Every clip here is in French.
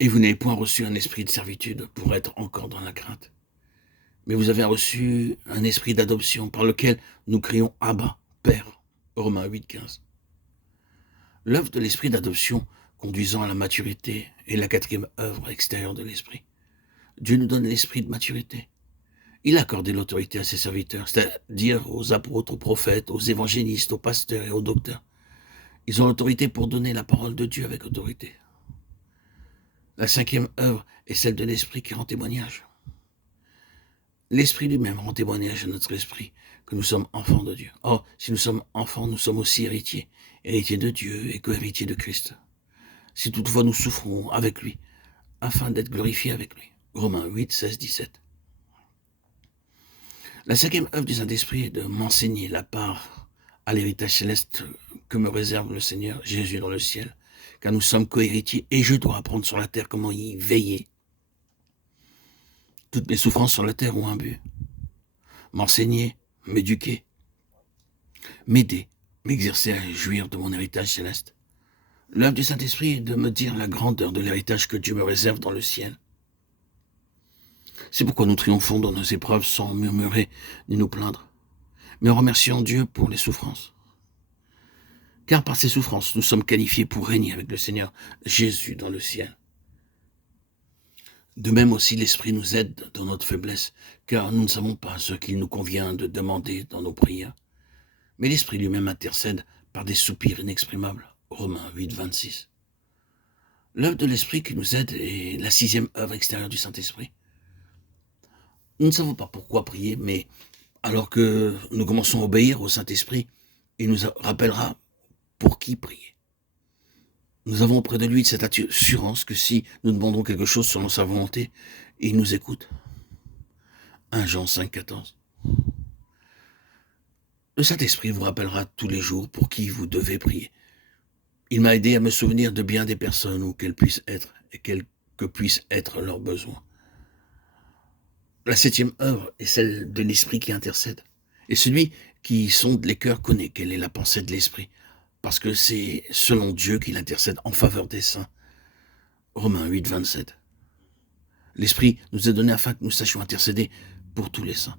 Et vous n'avez point reçu un esprit de servitude pour être encore dans la crainte. Mais vous avez reçu un esprit d'adoption par lequel nous crions Abba, Père. Romains 8,15. L'œuvre de l'esprit d'adoption conduisant à la maturité est la quatrième œuvre extérieure de l'esprit. Dieu nous donne l'esprit de maturité. Il a accordé l'autorité à ses serviteurs, c'est-à-dire aux apôtres, aux prophètes, aux évangélistes, aux pasteurs et aux docteurs. Ils ont l'autorité pour donner la parole de Dieu avec autorité. La cinquième œuvre est celle de l'esprit qui rend témoignage. L'esprit lui-même rend témoignage à notre esprit que nous sommes enfants de Dieu. Or, si nous sommes enfants, nous sommes aussi héritiers, héritiers de Dieu et co-héritiers de Christ. Si toutefois nous souffrons avec lui, afin d'être glorifiés avec lui. Romains 8, 16, 17. La cinquième œuvre du Saint-Esprit est de m'enseigner la part à l'héritage céleste que me réserve le Seigneur Jésus dans le ciel, car nous sommes co-héritiers et je dois apprendre sur la terre comment y veiller. Toutes mes souffrances sur la terre ont un but. M'enseigner, m'éduquer, m'aider, m'exercer à jouir de mon héritage céleste. L'œuvre du Saint-Esprit est de me dire la grandeur de l'héritage que Dieu me réserve dans le ciel. C'est pourquoi nous triomphons dans nos épreuves sans murmurer ni nous plaindre, mais en remerciant Dieu pour les souffrances. Car par ces souffrances, nous sommes qualifiés pour régner avec le Seigneur Jésus dans le ciel. De même aussi, l'Esprit nous aide dans notre faiblesse, car nous ne savons pas ce qu'il nous convient de demander dans nos prières. Mais l'Esprit lui-même intercède par des soupirs inexprimables. Romains 8, 26. L'œuvre de l'Esprit qui nous aide est la sixième œuvre extérieure du Saint-Esprit. Nous ne savons pas pourquoi prier, mais alors que nous commençons à obéir au Saint-Esprit, il nous rappellera pour qui prier. Nous avons auprès de lui cette assurance que si nous demandons quelque chose selon sa volonté, il nous écoute. 1 Jean 5, 14. Le Saint-Esprit vous rappellera tous les jours pour qui vous devez prier. Il m'a aidé à me souvenir de bien des personnes où qu'elles puissent être et quels que puissent être leurs besoins. La septième œuvre est celle de l'Esprit qui intercède. Et celui qui sonde les cœurs connaît quelle est la pensée de l'Esprit, parce que c'est selon Dieu qu'il intercède en faveur des saints. Romains 8, 27. L'Esprit nous est donné afin que nous sachions intercéder pour tous les saints.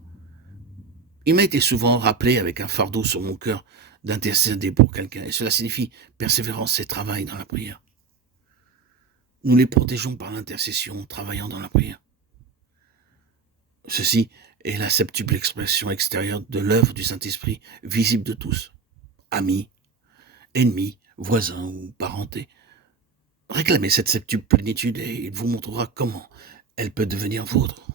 Il m'a été souvent rappelé avec un fardeau sur mon cœur d'intercéder pour quelqu'un, et cela signifie persévérance et travail dans la prière. Nous les protégeons par l'intercession, travaillant dans la prière. Ceci est la septuple expression extérieure de l'œuvre du Saint-Esprit, visible de tous, amis, ennemis, voisins ou parentés. Réclamez cette septuple plénitude et il vous montrera comment elle peut devenir vôtre.